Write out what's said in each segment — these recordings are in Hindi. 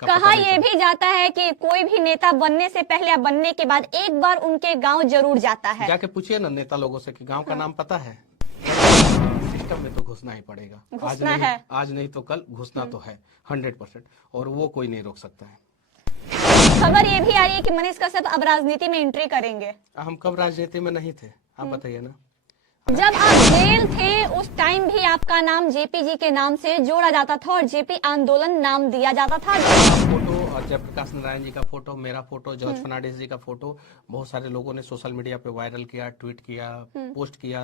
कहा यह भी जाता है कि कोई भी नेता बनने से पहले या बनने के बाद एक बार उनके गांव जरूर जाता है। जाके पूछिए ना नेता लोगों से कि गांव का नाम पता है। सिस्टम में तो घुसना ही पड़ेगा, आज नहीं तो कल घुसना तो है 100%, और वो कोई नहीं रोक सकता है। खबर ये भी आ रही है कि मनीष कश्यप अब राजनीति में एंट्री करेंगे। हम कब राजनीति में नहीं थे, आप बताइए ना। जब आप जेल थे उस टाइम भी आपका नाम जेपी जी के नाम से जोड़ा जाता था और जेपी आंदोलन नाम दिया जाता था। फोटो और जयप्रकाश नारायण जी का फोटो, मेरा फोटो, जॉर्ज फर्नांडिस जी का फोटो बहुत सारे लोगों ने सोशल मीडिया पे वायरल किया, ट्वीट किया, पोस्ट किया।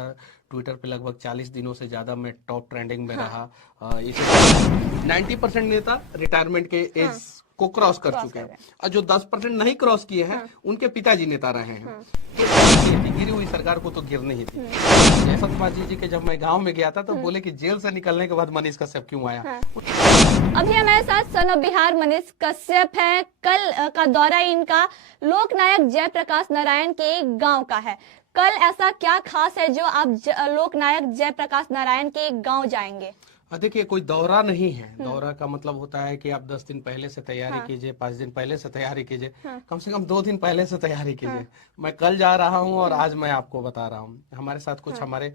ट्विटर पे लगभग 40 दिनों से ज्यादा मैं टॉप ट्रेंडिंग में रहा। 90% नेता रिटायरमेंट के एज को क्रॉस कर चुके हैं, और जो 10% नहीं क्रॉस किए हैं उनके पिताजी नेता रहे हैं। तो गिरी हुई सरकार को तो गिरनी ही थी। जयसंत जी के जब मैं गांव में गया था तो बोले कि जेल से निकलने के बाद मनीष कश्यप क्यों आया। अभी हमारे साथ सन ऑफ बिहार मनीष कश्यप है। कल का दौरा इनका लोकनायक जयप्रकाश नारायण के गांव का है। कल ऐसा क्या खास है जो आप लोकनायक जयप्रकाश नारायण के गांव जाएंगे? देखिए, कोई दौरा नहीं है। दौरा का मतलब होता है कि आप 10 दिन पहले से तैयारी कीजिए, 5 दिन पहले से तैयारी कीजिए, कम से कम 2 दिन पहले से तैयारी कीजिए। मैं कल जा रहा हूं और आज मैं आपको बता रहा हूं। हमारे साथ कुछ हमारे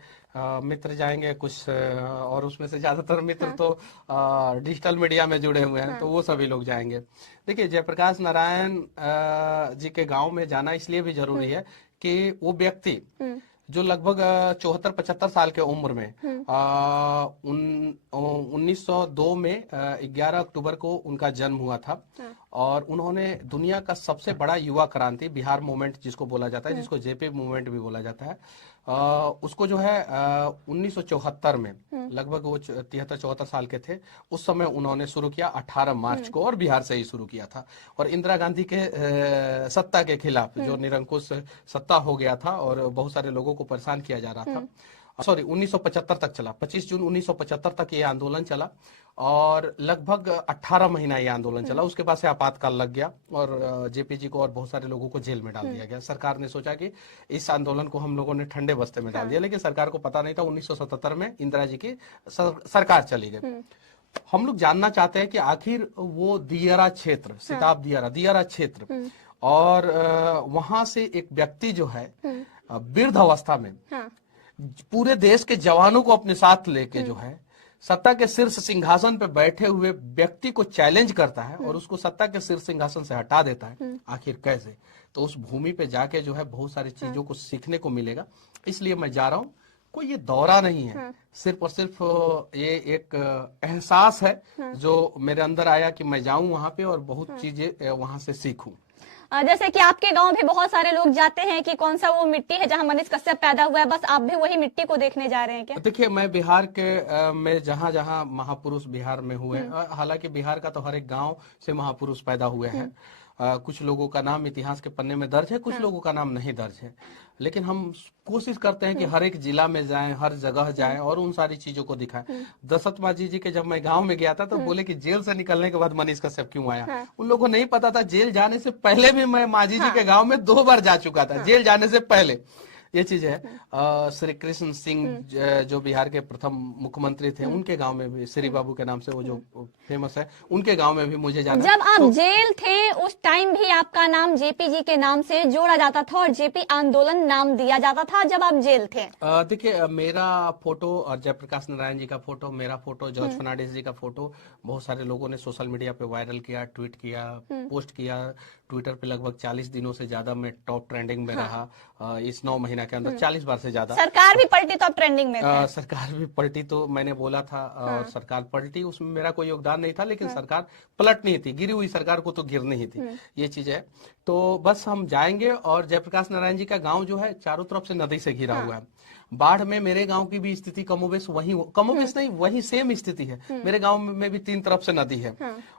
मित्र जाएंगे, कुछ और उसमें से ज्यादातर मित्र तो डिजिटल मीडिया में जुड़े हुए हैं, तो वो सभी लोग जाएंगे। देखिए, जयप्रकाश नारायण जी के गाँव में जाना इसलिए भी जरूरी है कि वो व्यक्ति जो लगभग 74-75 साल के उम्र में 1902 में 11 अक्टूबर को उनका जन्म हुआ था, और उन्होंने दुनिया का सबसे बड़ा युवा क्रांति, बिहार मूवमेंट जिसको बोला जाता है, जिसको जेपी मूवमेंट भी बोला जाता है, उसको जो है 1974 में, लगभग वो 73-74 साल के थे उस समय, उन्होंने शुरू किया 18 मार्च को, और बिहार से ही शुरू किया था। और इंदिरा गांधी के सत्ता के खिलाफ, जो निरंकुश सत्ता हो गया था और बहुत सारे लोगों को परेशान किया जा रहा था, 1975 तक चला, 25 जून 1975 तक ये आंदोलन चला, और लगभग 18 महीना ये आंदोलन चला। उसके बाद से आपातकाल लग गया और जेपी जी को और बहुत सारे लोगों को जेल में डाल दिया गया। सरकार ने सोचा कि इस आंदोलन को हम लोगों ने ठंडे बस्ते में डाल दिया, लेकिन सरकार को पता नहीं था 1977 में इंदिरा जी की सरकार चली गई। हम लोग जानना चाहते हैं कि आखिर वो दियारा क्षेत्र, सिताब दियारा क्षेत्र, और वहां से एक व्यक्ति जो है वृद्ध अवस्था में पूरे देश के जवानों को अपने साथ लेके जो है सत्ता के शीर्ष सिंहासन पे बैठे हुए व्यक्ति को चैलेंज करता है और उसको सत्ता के शीर्ष सिंहासन से हटा देता है। आखिर कैसे? तो उस भूमि पे जाके जो है बहुत सारी चीजों को सीखने को मिलेगा, इसलिए मैं जा रहा हूँ। कोई ये दौरा नहीं है, सिर्फ और सिर्फ ये एक एहसास है जो मेरे अंदर आया कि मैं जाऊं वहां पे और बहुत चीजें वहां से सीखूं। जैसे कि आपके गांव भी बहुत सारे लोग जाते हैं कि कौन सा वो मिट्टी है जहां मनीष कश्यप पैदा हुआ है, बस आप भी वही मिट्टी को देखने जा रहे हैं क्या? देखिए, मैं बिहार के में जहाँ जहाँ महापुरुष बिहार में हुए, हालांकि बिहार का तो हर एक गांव से महापुरुष पैदा हुए हैं। कुछ लोगों का नाम इतिहास के पन्ने में दर्ज है, कुछ लोगों का नाम नहीं दर्ज है, लेकिन हम कोशिश करते हैं कि हर एक जिला में जाएं, हर जगह जाएं और उन सारी चीजों को दिखाएं। दशरथ मांझी जी के जब मैं गांव में गया था तो बोले कि जेल से निकलने के बाद मनीष कश्यप क्यों आया। उन लोगों को नहीं पता था, जेल जाने से पहले भी मैं मांझी जी के गाँव में 2 बार जा चुका था, जेल जाने से पहले। ये चीज है। श्री कृष्ण सिंह जो बिहार के प्रथम मुख्यमंत्री थे, उनके गांव में भी, श्री बाबू के नाम से वो जो फेमस है, उनके गांव में भी मुझे जाना। जब आप जेल थे उस टाइम भी आपका नाम जेपी जी के नाम से जोड़ा जाता था और जेपी आंदोलन नाम दिया जाता था जब आप जेल थे। देखिए, मेरा फोटो और जयप्रकाश नारायण जी का फोटो, मेरा फोटो, जॉर्ज फर्नांडिस जी का फोटो बहुत सारे लोगों ने सोशल मीडिया पे वायरल किया, ट्वीट किया, पोस्ट किया। ट्विटर पे लगभग 40 दिनों से ज्यादा मैं टॉप ट्रेंडिंग में रहा। इस 9 महीना के अंदर 40 बार से ज्यादा। सरकार भी पलटी तो आप ट्रेंडिंग में थे। सरकार भी पलटी तो मैंने बोला था, और सरकार पलटी, उसमें मेरा कोई योगदान नहीं था, लेकिन सरकार पलट नहीं थी, गिरी हुई सरकार को तो गिरनी ही थी। ये चीज है। तो बस हम जाएंगे, और जयप्रकाश नारायण जी का गांव जो है चारों तरफ से नदी से घिरा हुआ है। बाढ़ में मेरे गांव की भी स्थिति कमोबेश नहीं, वही सेम स्थिति है। मेरे गांव में भी 3 तरफ से नदी है,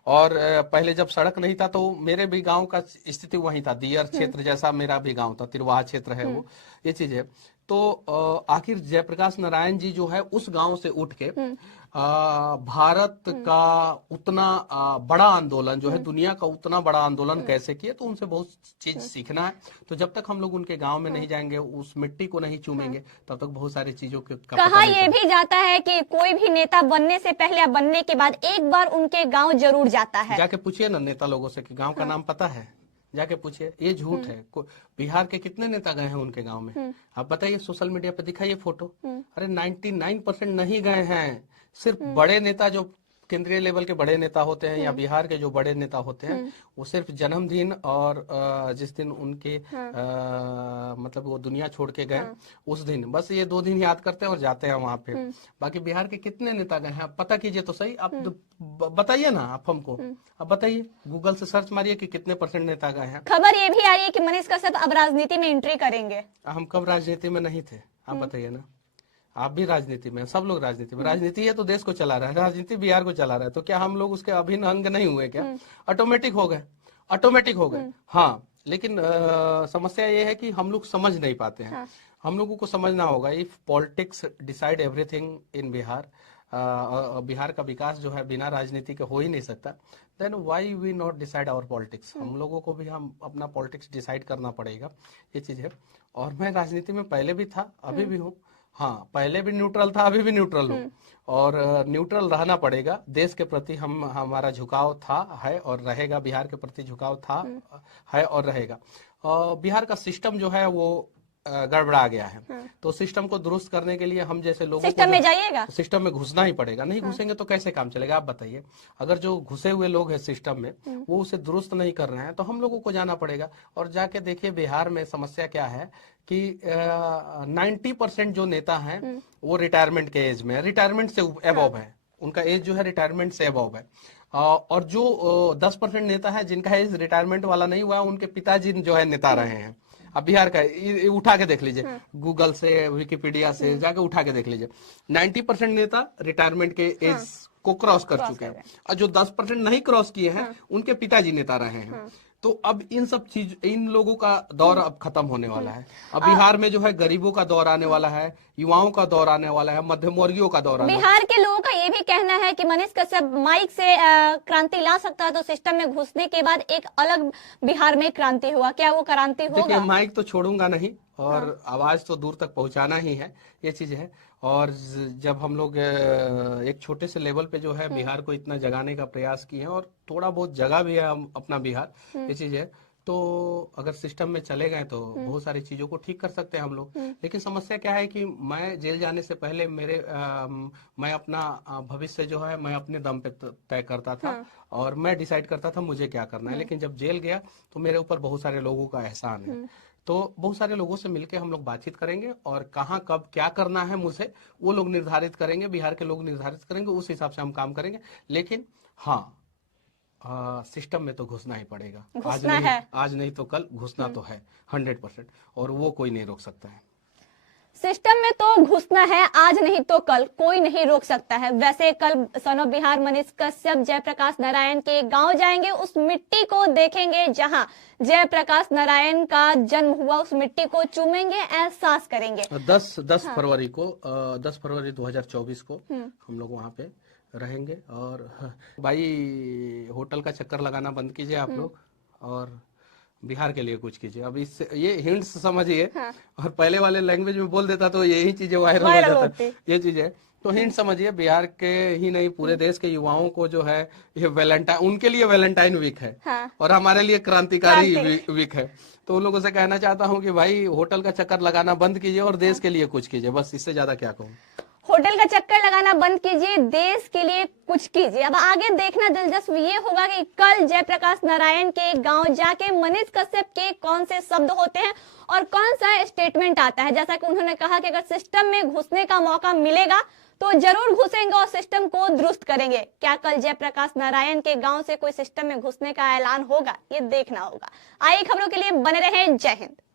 और पहले जब सड़क नहीं था तो मेरे भी गांव का स्थिति वही था, दियर क्षेत्र जैसा मेरा भी गांव था, तिरवाहा क्षेत्र है वो। ये चीज है। तो आखिर जयप्रकाश नारायण जी जो है उस गांव से उठ के भारत का उतना बड़ा आंदोलन जो है, दुनिया का उतना बड़ा आंदोलन कैसे किए, तो उनसे बहुत चीज सीखना है। तो जब तक हम लोग उनके गांव में नहीं जाएंगे, उस मिट्टी को नहीं चूमेंगे, तब तक बहुत सारी चीजों का पता कहा नहीं ये चलेगा। भी जाता है कि कोई भी नेता बनने से पहले या बनने के बाद एक बार उनके गांव जरूर जाता है। जाके पूछिए ना नेता लोगों से कि गांव का नाम पता है, जाके पूछिए। ये झूठ है। बिहार के कितने नेता गए हैं उनके गांव में? आप बताइए, सोशल मीडिया पे दिखाइए फोटो। अरे 99% नहीं गए हैं। सिर्फ बड़े नेता, जो केंद्रीय लेवल के बड़े नेता होते हैं या बिहार के जो बड़े नेता होते हैं, वो सिर्फ जन्मदिन और जिस दिन उनके मतलब वो दुनिया छोड़ के गए उस दिन, बस ये 2 दिन याद करते हैं और जाते हैं वहां पे। बाकी बिहार के कितने नेता गए हैं आप पता कीजिए तो सही। आप बताइए ना, आप हमको आप बताइए, गूगल से सर्च मारिए कि कितने % नेता गए हैं। खबर ये भी आ रही है कि मनीष कश्यप अब राजनीति में एंट्री करेंगे। हम कब राजनीति में नहीं थे? आप बताइए ना। आप भी राजनीति में, सब लोग राजनीति में। राजनीति है तो देश को चला रहा है, राजनीति बिहार को चला रहा है, तो क्या हम लोग उसके अभिन्न अंग नहीं हुए क्या? ऑटोमेटिक हो गए, ऑटोमेटिक हो गए। हाँ, लेकिन समस्या ये है कि हम लोग समझ नहीं पाते हैं। हम लोगों को समझना होगा, if politics decide everything in Bihar, Bihar का विकास जो है बिना राजनीति के हो ही नहीं सकता, then why we not decide our politics. हम लोगों को भी हम अपना पॉलिटिक्स डिसाइड करना पड़ेगा, ये चीज है। और मैं राजनीति में पहले भी था, अभी भी हूँ। हाँ, पहले भी न्यूट्रल था, अभी भी न्यूट्रल हूँ, और न्यूट्रल रहना पड़ेगा। देश के प्रति हमारा झुकाव था, है और रहेगा। बिहार के प्रति झुकाव था, है और रहेगा। बिहार का सिस्टम जो है वो गड़बड़ा गया है, तो सिस्टम को दुरुस्त करने के लिए हम जैसे लोगों सिस्टम में जाइएगा, सिस्टम में घुसना ही पड़ेगा। नहीं घुसेंगे तो कैसे काम चलेगा? आप बताइए। अगर जो घुसे हुए लोग हैं सिस्टम में, वो उसे दुरुस्त नहीं कर रहे हैं, तो हम लोगों को जाना पड़ेगा। और जाके देखिए बिहार में समस्या क्या है कि 90% जो नेता हैं वो रिटायरमेंट के एज में है, रिटायरमेंट से अबव है, उनका एज जो है रिटायरमेंट से अबव है। और जो 10% नेता है जिनका एज रिटायरमेंट वाला नहीं हुआ, उनके पिताजी जो है नेता रहे हैं। अब बिहार का उठा के देख लीजिए, गूगल से, विकिपीडिया से जाके उठा के देख लीजिए, 90% नेता रिटायरमेंट के एज को क्रॉस कर चुके हैं, और जो 10% नहीं क्रॉस किए हैं उनके पिताजी नेता रहे हैं। तो अब इन लोगों का दौर अब खत्म होने वाला है। अब बिहार में जो है गरीबों का दौर आने वाला है, युवाओं का दौर आने वाला है, मध्यम वर्गीयों का दौर आने वाला है। बिहार के लोगों का ये भी कहना है कि मनीष कश्यप माइक से क्रांति ला सकता है, तो सिस्टम में घुसने के बाद एक अलग बिहार में क्रांति हुआ, क्या वो क्रांति होगा? देखिए, माइक तो छोड़ूंगा नहीं, और आवाज तो दूर तक पहुंचाना ही है, ये चीज है। और जब हम लोग एक छोटे से लेवल पे जो है बिहार को इतना जगाने का प्रयास किए हैं, और थोड़ा बहुत जगह भी है हम अपना बिहार, ये चीज है। तो अगर सिस्टम में चले गए तो बहुत सारी चीजों को ठीक कर सकते हैं हम लोग। लेकिन समस्या क्या है कि मैं जेल जाने से पहले मैं अपना भविष्य जो है मैं अपने दम पे तय करता था, और मैं डिसाइड करता था मुझे क्या करना है। लेकिन जब जेल गया तो मेरे ऊपर बहुत सारे लोगों का एहसान है। तो बहुत सारे लोगों से मिलकर हम लोग बातचीत करेंगे, और कहाँ कब क्या करना है मुझे वो लोग निर्धारित करेंगे, बिहार के लोग निर्धारित करेंगे, उस हिसाब से हम काम करेंगे। लेकिन हाँ, सिस्टम में तो घुसना ही पड़ेगा। आज नहीं तो कल घुसना तो है 100%, और वो कोई नहीं रोक सकता है। सिस्टम में तो घुसना है, आज नहीं तो कल, कोई नहीं रोक सकता है। वैसे कल सन ऑफ बिहार मनीष कश्यप जयप्रकाश नारायण के गांव जाएंगे, उस मिट्टी को देखेंगे जहां जयप्रकाश नारायण का जन्म हुआ, उस मिट्टी को चूमेंगे, एहसास करेंगे। 10 फरवरी को 10 फरवरी 2024 को हम लोग वहां पे रहेंगे। और भाई, होटल का चक्कर लगाना बंद कीजिए आप लोग, और बिहार के लिए कुछ कीजिए। अब इससे ये हिंट्स समझिए। और पहले वाले लैंग्वेज में बोल देता तो यही चीजें वायरल हो जाता, ये चीजें। तो हिंट समझिए, बिहार के ही नहीं पूरे देश के युवाओं को जो है ये वैलेंटाइन, उनके लिए वैलेंटाइन वीक है, और हमारे लिए क्रांतिकारी वीक है। तो उन लोगों से कहना चाहता हूँ कि भाई, होटल का चक्कर लगाना बंद कीजिए और देश के लिए कुछ कीजिए, बस इससे ज्यादा क्या कहूँ। होटल का चक्कर लगाना बंद कीजिए, देश के लिए कुछ कीजिए। अब आगे देखना दिलचस्प ये होगा कि कल जयप्रकाश नारायण के गांव जाके मनीष कश्यप के कौन से शब्द होते हैं और कौन सा स्टेटमेंट आता है। जैसा कि उन्होंने कहा कि अगर सिस्टम में घुसने का मौका मिलेगा तो जरूर घुसेंगे और सिस्टम को दुरुस्त करेंगे। क्या कल जयप्रकाश नारायण के गांव से कोई सिस्टम में घुसने का ऐलान होगा, ये देखना होगा। आइए खबरों के लिए बने रहें। जय हिंद।